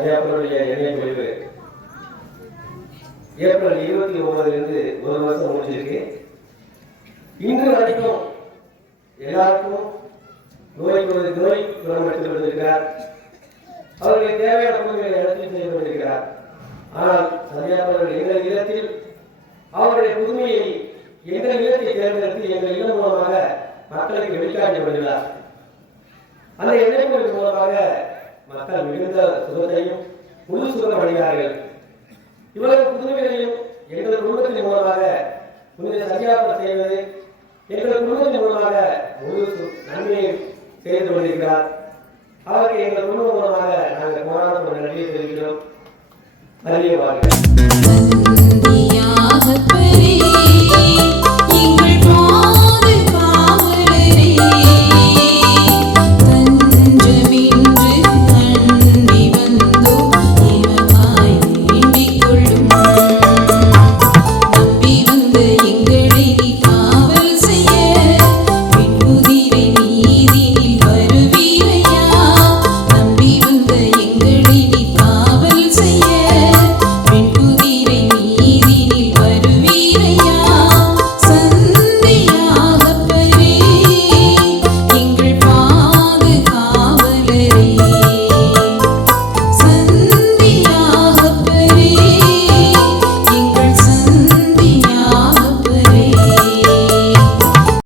ஐயாப்பனுடைய எண்ணெய் பொழிவு ஏப்ரல் இருபத்தி ஒன்பதுலேருந்து ஒரு வருஷம் முடிஞ்சிருக்கு. இன்று வரைக்கும் எல்லாருக்கும் நோய் நோய் நோய் குணப்படுத்தி கொண்டிருக்கிறார். அவர்களுக்கு தேவையான பொருட்களை இடத்தில் செய்து கொண்டிருக்கிறார். ஆனால் சரியானவர்கள் எங்கள் இல்லத்தில் அவருடைய புதுமையை எங்கள் இல்லத்தை தேர்ந்தெடுத்து எங்கள் இல்லம் மூலமாக மக்களுக்கு வெளிக்காட்டி வருகிறார். அந்த எண்ணெய்களின் மூலமாக மக்கள் மிகுந்த சுகத்தையும் முழு சுகம் அடைகிறார்கள் இவ்வளவு புதுமைகளையும் எங்கள் குடும்பத்தின் மூலமாக புனித சரியாப்பம் செய்வது எங்கள் குடும்பத்தின் மூலமாக முழு நன்மையை செய்து கொண்டிருக்கிறார். அவருக்கு எங்கள் குடும்பம் மூலமாக நாங்கள் போராட்டம் நன்றியை தெரிவிக்கிறோம் அறிய